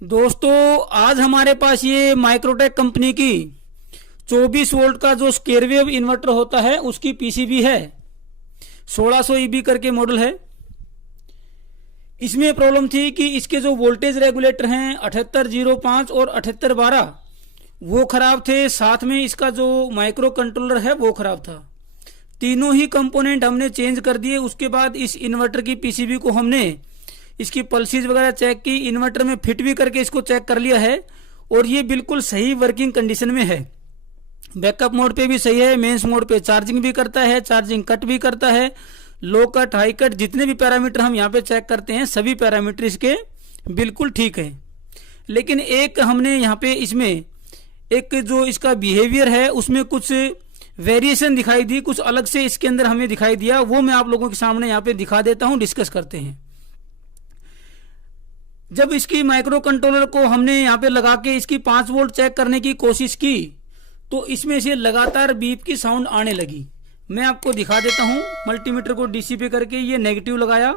दोस्तों आज हमारे पास ये माइक्रोटेक कंपनी की 24 वोल्ट का जो स्क्वायरवेव इन्वर्टर होता है उसकी पीसीबी है। 1600 ईबी करके मॉडल है। इसमें प्रॉब्लम थी कि इसके जो वोल्टेज रेगुलेटर हैं 7805 और 7812 वो खराब थे, साथ में इसका जो माइक्रो कंट्रोलर है वो खराब था। तीनों ही कंपोनेंट हमने चेंज कर दिए। उसके बाद इस इन्वर्टर की पीसीबी को हमने इसकी पल्सेस वगैरह चेक की, इन्वर्टर में फिट भी करके इसको चेक कर लिया है और ये बिल्कुल सही वर्किंग कंडीशन में है। बैकअप मोड पे भी सही है, मेंस मोड पे चार्जिंग भी करता है, चार्जिंग कट भी करता है, लो कट हाई कट जितने भी पैरामीटर हम यहाँ पे चेक करते हैं सभी पैरामीटर इसके बिल्कुल ठीक है। लेकिन एक हमने यहाँ पे इसमें एक जो इसका बिहेवियर है उसमें कुछ वेरिएशन दिखाई दी, कुछ अलग से इसके अंदर हमें दिखाई दिया। वो मैं आप लोगों के सामने यहाँ पे दिखा देता हूँ, डिस्कस करते हैं। जब इसकी माइक्रो कंट्रोलर को हमने यहाँ पे लगा के इसकी 5 वोल्ट चेक करने की कोशिश की तो इसमें से लगातार बीप की साउंड आने लगी। मैं आपको दिखा देता हूँ। मल्टीमीटर को डीसी पे करके ये नेगेटिव लगाया।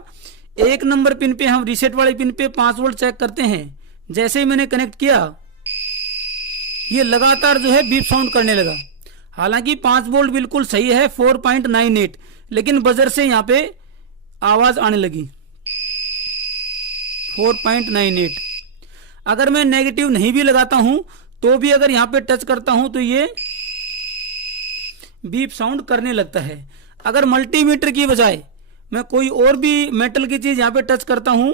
1 नंबर पिन पे हम रीसेट वाले पिन पे 5 वोल्ट चेक करते हैं। जैसे ही मैंने कनेक्ट किया ये लगातार जो है बीप साउंड करने लगा। हालांकि 5 वोल्ट बिल्कुल सही है 4.98, लेकिन बजर से यहाँ पे आवाज आने लगी 4.98। अगर मैं नेगेटिव नहीं भी लगाता हूं तो भी अगर यहां पे टच करता हूं तो ये बीप साउंड करने लगता है। अगर मल्टीमीटर की बजाय मैं कोई और भी मेटल की चीज यहां पे टच करता हूं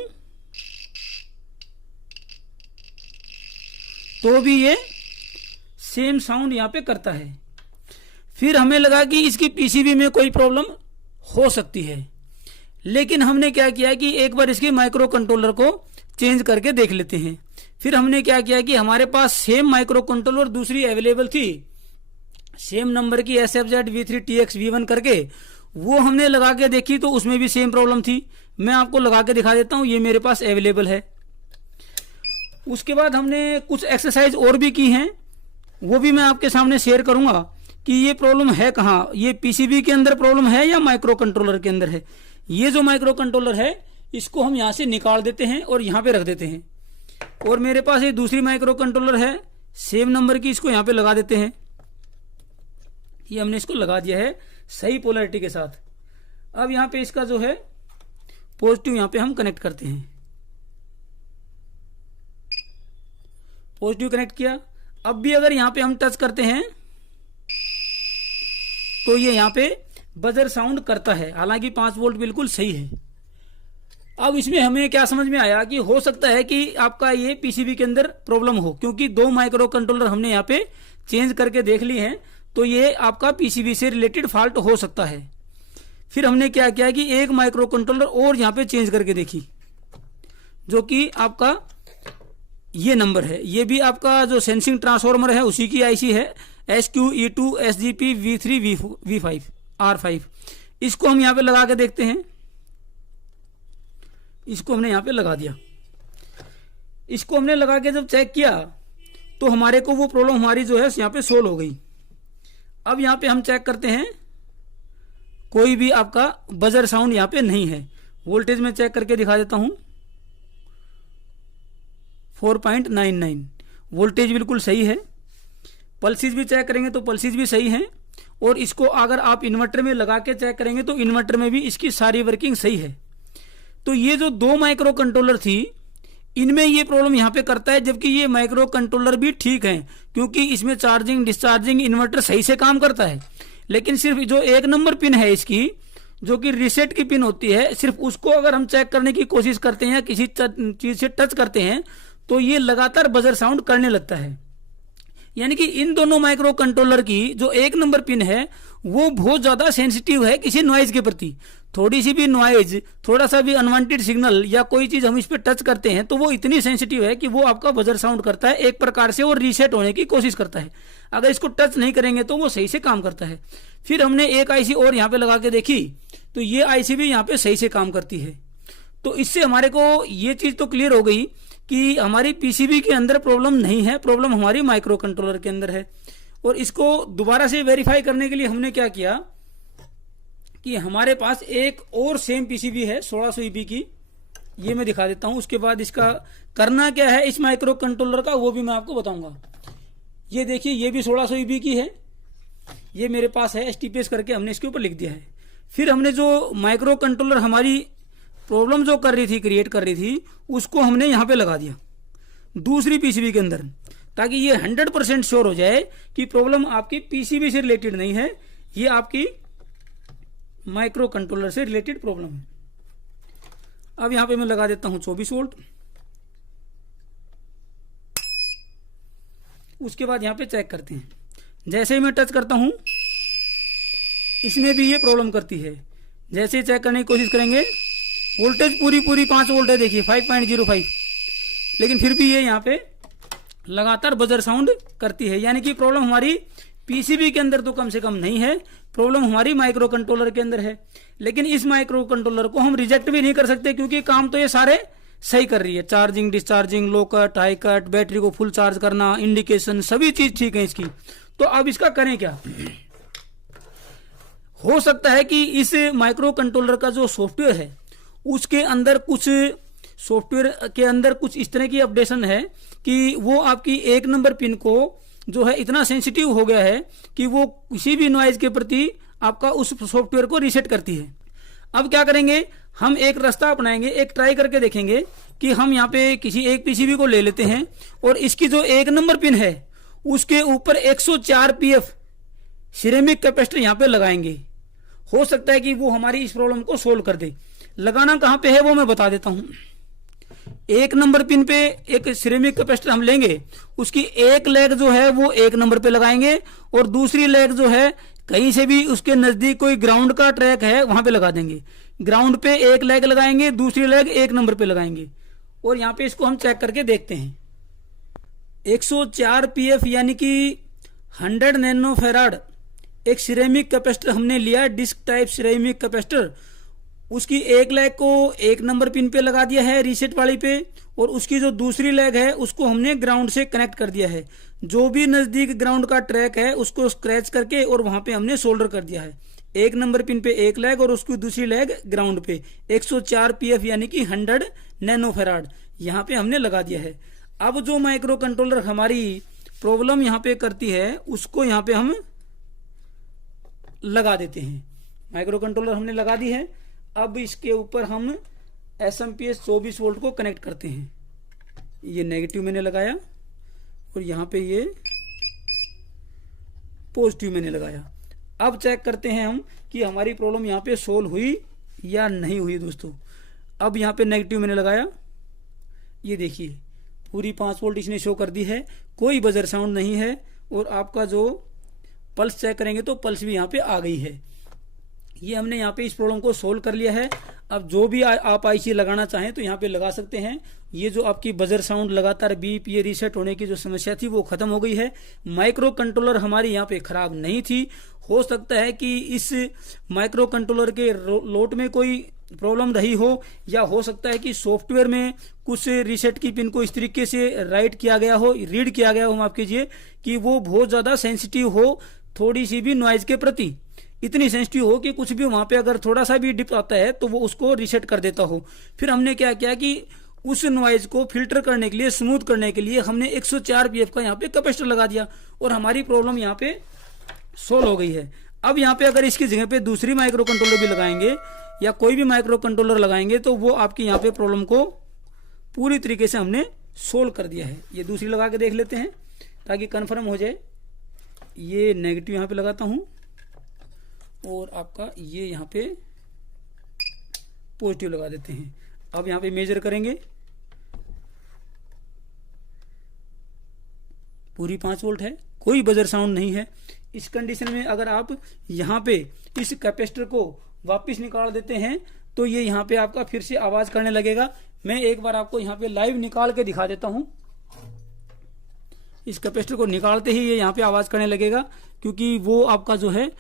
तो भी ये सेम साउंड यहां पे करता है। फिर हमें लगा कि इसकी पीसीबी में कोई प्रॉब्लम हो सकती है, लेकिन हमने क्या किया कि एक बार इसके माइक्रो कंट्रोलर को चेंज करके देख लेते हैं। फिर हमने क्या किया कि हमारे पास सेम माइक्रो कंट्रोलर दूसरी अवेलेबल थी, सेम नंबर की SFZ V3TX V1 करके, वो हमने लगा के देखी तो उसमें भी सेम प्रॉब्लम थी। मैं आपको लगा के दिखा देता हूं, ये मेरे पास अवेलेबल है। उसके बाद हमने कुछ एक्सरसाइज और भी की हैं, वो भी मैं आपके सामने शेयर करूंगा कि ये प्रॉब्लम है कहाँ, ये पीसीबी के अंदर प्रॉब्लम है या माइक्रो कंट्रोलर के अंदर है। ये जो माइक्रो कंट्रोलर है इसको हम यहां से निकाल देते हैं और यहां पे रख देते हैं। और मेरे पास ये दूसरी माइक्रो कंट्रोलर है सेम नंबर की, इसको यहां पे लगा देते हैं। ये हमने इसको लगा दिया है सही पोलैरिटी के साथ। अब यहां पे इसका जो है पॉजिटिव यहां पे हम कनेक्ट करते हैं। पॉजिटिव कनेक्ट किया। अब भी अगर यहां पे हम टच करते हैं तो ये यहां पे बजर साउंड करता है। हालांकि 5 वोल्ट बिल्कुल सही है। अब इसमें हमें क्या समझ में आया कि हो सकता है कि आपका ये पीसीबी के अंदर प्रॉब्लम हो, क्योंकि 2 माइक्रो कंट्रोलर हमने यहाँ पे चेंज करके देख लिए हैं, तो ये आपका पीसीबी से रिलेटेड फॉल्ट हो सकता है। फिर हमने क्या किया कि एक माइक्रो कंट्रोलर और यहाँ पे चेंज करके देखी, जो कि आपका ये नंबर है। ये भी आपका जो सेंसिंग ट्रांसफॉर्मर है उसी की आईसी है, SQE2 SGP V3 V5 R5। इसको हम यहां पे लगा के देखते हैं। इसको हमने यहां पे लगा दिया। इसको हमने लगा के जब चेक किया तो हमारे को वो प्रॉब्लम हमारी जो है यहां पे सोल्व हो गई। अब यहां पे हम चेक करते हैं, कोई भी आपका बजर साउंड यहां पे नहीं है। वोल्टेज में चेक करके दिखा देता हूं, 4.99 वोल्टेज बिल्कुल सही है। पल्सेस भी चेक करेंगे तो पल्सेस भी सही हैं। और इसको अगर आप इन्वर्टर में लगा के चेक करेंगे तो इन्वर्टर में भी इसकी सारी वर्किंग सही है। तो ये जो 2 माइक्रो कंट्रोलर थी इनमें ये प्रॉब्लम यहाँ पे करता है, जबकि ये माइक्रो कंट्रोलर भी ठीक है क्योंकि इसमें चार्जिंग डिस्चार्जिंग इन्वर्टर सही से काम करता है। लेकिन सिर्फ जो 1 नंबर पिन है इसकी, जो कि रीसेट की पिन होती है, सिर्फ उसको अगर हम चेक करने की कोशिश करते हैं, किसी चीज से टच करते हैं तो ये लगातार बजर साउंड करने लगता है। यानी कि इन दोनों माइक्रो कंट्रोलर की जो 1 नंबर पिन है वो बहुत ज्यादा सेंसिटिव है किसी नॉइज के प्रति। थोड़ी सी भी नॉइज, थोड़ा सा भी अनवांटेड सिग्नल या कोई चीज हम इस पे टच करते हैं तो वो इतनी सेंसिटिव है कि वो आपका बजर साउंड करता है, एक प्रकार से वो रीसेट होने की कोशिश करता है। अगर इसको टच नहीं करेंगे तो वो सही से काम करता है। फिर हमने एक आईसी और यहाँ पे लगा के देखी तो ये आईसी भी यहाँ पे सही से काम करती है। तो इससे हमारे को ये चीज तो क्लियर हो गई कि हमारी पीसीबी के अंदर प्रॉब्लम नहीं है, प्रॉब्लम हमारी माइक्रो कंट्रोलर के अंदर है। और इसको दोबारा से वेरीफाई करने के लिए हमने क्या किया कि हमारे पास एक और सेम पीसीबी है 1600 ईबी की, ये मैं दिखा देता हूं। उसके बाद इसका करना क्या है इस माइक्रो कंट्रोलर का वो भी मैं आपको बताऊंगा। ये देखिए ये भी 1600 EB की है, ये मेरे पास है, STPS करके हमने इसके ऊपर लिख दिया है। फिर हमने जो माइक्रो कंट्रोलर हमारी प्रॉब्लम जो कर रही थी, क्रिएट कर रही थी, उसको हमने यहाँ पे लगा दिया दूसरी पीसीबी के अंदर, ताकि ये 100% श्योर हो जाए कि प्रॉब्लम आपकी पीसीबी से रिलेटेड नहीं है, ये आपकी माइक्रो कंट्रोलर से रिलेटेड प्रॉब्लम है। अब यहां पे मैं लगा देता हूं 24 वोल्ट। उसके बाद यहां पे चेक करते हैं। जैसे ही मैं टच करता हूं इसमें भी ये प्रॉब्लम करती है। जैसे ही चेक करने की कोशिश करेंगे, वोल्टेज पूरी 5 वोल्ट है, देखिए 5.05, लेकिन फिर भी ये यहाँ पे लगातार बजर साउंड करती है। यानी कि प्रॉब्लम हमारी पीसीबी के अंदर तो कम से कम नहीं है, प्रॉब्लम हमारी माइक्रो कंट्रोलर के अंदर है। लेकिन इस माइक्रो कंट्रोलर को हम रिजेक्ट भी नहीं कर सकते, क्योंकि काम तो ये सारे सही कर रही है। चार्जिंग, डिस्चार्जिंग, लो कट, हाई कट, बैटरी को फुल चार्ज करना, इंडिकेशन, सभी चीज ठीक है इसकी। तो अब इसका करें क्या? हो सकता है कि इस माइक्रो कंट्रोलर का जो सॉफ्टवेयर है उसके अंदर कुछ सॉफ्टवेयर के अंदर कुछ इस तरह की अपडेशन है कि वो आपकी 1 नंबर पिन को जो है इतना सेंसिटिव हो गया है कि वो किसी भी नॉइज के प्रति आपका उस सॉफ्टवेयर को रीसेट करती है। अब क्या करेंगे, हम एक रास्ता अपनाएंगे, एक ट्राई करके देखेंगे कि हम यहाँ पे किसी एक पीसीबी को ले लेते हैं और इसकी जो 1 नंबर पिन है उसके ऊपर 104 PF सिरेमिक कैपेसिटर यहाँ पे लगाएंगे। हो सकता है कि वो हमारी इस प्रॉब्लम को सोल्व कर दे। लगाना कहाँ पे है वो मैं बता देता हूं। 1 नंबर पिन पे एक सिरेमिक कैपेसिटर हम लेंगे, उसकी एक लेग जो है वो 1 नंबर पे लगाएंगे और दूसरी लेग जो है कहीं से भी उसके नजदीक कोई ग्राउंड का ट्रैक है वहां पे लगा देंगे। ग्राउंड पे एक लेग लगाएंगे, दूसरी लेग 1 नंबर पे लगाएंगे और यहाँ पे इसको हम चेक करके देखते हैं। 104 PF यानी कि 100 नैनोफेराड एक सिरेमिक कैपेसिटर हमने लिया, डिस्क टाइप सिरेमिक कैपेसिटर। उसकी एक लेग को 1 नंबर पिन पे लगा दिया है रीसेट वाली पे, और उसकी जो दूसरी लेग है उसको हमने ग्राउंड से कनेक्ट कर दिया है। जो भी नजदीक ग्राउंड का ट्रैक है उसको स्क्रैच करके और वहां पे हमने सोल्डर कर दिया है। 1 नंबर पिन पे एक लेग और उसकी दूसरी लेग ग्राउंड पे 104 PF यानी कि 100 नैनोफेराड यहाँ पे हमने लगा दिया है। अब जो माइक्रो कंट्रोलर हमारी प्रॉब्लम यहाँ पे करती है उसको यहाँ पे हम लगा देते हैं। माइक्रो कंट्रोलर हमने लगा दी है। अब इसके ऊपर हम SMPS 24 वोल्ट को कनेक्ट करते हैं। ये नेगेटिव मैंने लगाया और यहाँ पे ये पॉजिटिव मैंने लगाया। अब चेक करते हैं हम कि हमारी प्रॉब्लम यहाँ पे सोल्व हुई या नहीं हुई दोस्तों। अब यहाँ पे नेगेटिव मैंने लगाया, ये देखिए पूरी 5 वोल्ट इसने शो कर दी है, कोई बजर साउंड नहीं है और आपका जो पल्स चेक करेंगे तो पल्स भी यहाँ पे आ गई है। ये हमने यहाँ पे इस प्रॉब्लम को सोल्व कर लिया है। अब जो भी आप IC लगाना चाहें तो यहाँ पे लगा सकते हैं। ये जो आपकी बजर साउंड लगातार बीप ये रीसेट होने की जो समस्या थी वो खत्म हो गई है। माइक्रो कंट्रोलर हमारी यहाँ पे खराब नहीं थी। हो सकता है कि इस माइक्रो कंट्रोलर के लोट में कोई प्रॉब्लम रही हो, या हो सकता है कि सॉफ्टवेयर में कुछ रीसेट की पिन को इस तरीके से राइट किया गया हो, रीड किया गया हो, माफ कीजिए, कि वो बहुत ज्यादा सेंसिटिव हो थोड़ी सी भी नॉइज के प्रति, इतनी सेंसिटिव हो कि कुछ भी वहां पे अगर थोड़ा सा भी डिप आता है तो वो उसको रीसेट कर देता हो। फिर हमने क्या किया कि उस नॉइज को फिल्टर करने के लिए, स्मूथ करने के लिए हमने 104 PF का यहाँ पे कैपेसिटर लगा दिया और हमारी प्रॉब्लम यहाँ पे सोल्व हो गई है। अब यहाँ पे अगर इसकी जगह पे दूसरी माइक्रो कंट्रोलर भी लगाएंगे या कोई भी माइक्रो कंट्रोलर लगाएंगे तो वो आपकी यहाँ पे प्रॉब्लम को पूरी तरीके से हमने सोल्व कर दिया है। ये दूसरी लगा के देख लेते हैं ताकि कंफर्म हो जाए। ये नेगेटिव यहाँ पे लगाता हूं और आपका ये यहाँ पे पॉजिटिव लगा देते हैं। अब यहाँ पे मेजर करेंगे, पूरी 5 वोल्ट है, कोई बजर साउंड नहीं है। इस कंडीशन में अगर आप यहाँ पे इस कैपेसिटर को वापस निकाल देते हैं तो ये यहाँ पे आपका फिर से आवाज करने लगेगा। मैं एक बार आपको यहाँ पे लाइव निकाल के दिखा देता हूँ। इस कैपेसिटर को निकालते ही ये यहाँ पे आवाज करने लगेगा, क्योंकि वो आपका जो है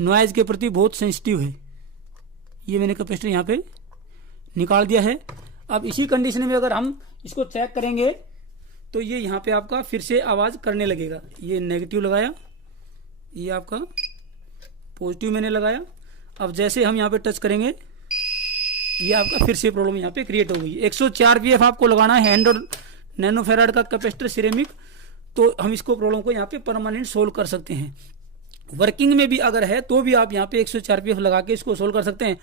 नॉइज के प्रति बहुत सेंसिटिव है। ये मैंने कैपेसिटर यहाँ पे निकाल दिया है। अब इसी कंडीशन में अगर हम इसको चेक करेंगे तो ये यहाँ पे आपका फिर से आवाज करने लगेगा। ये नेगेटिव लगाया, ये आपका पॉजिटिव मैंने लगाया। अब जैसे हम यहाँ पे टच करेंगे ये आपका फिर से प्रॉब्लम यहाँ पे क्रिएट हो गई। 104 पीएफ आपको लगाना है 100 नैनोफेराड का कैपेसिटर सिरेमिक, तो हम इसको प्रॉब्लम को यहाँ पे परमानेंट सोल्व कर सकते हैं। वर्किंग में भी अगर है तो भी आप यहाँ पे 104 पीएफ लगा के इसको सोल्व कर सकते हैं।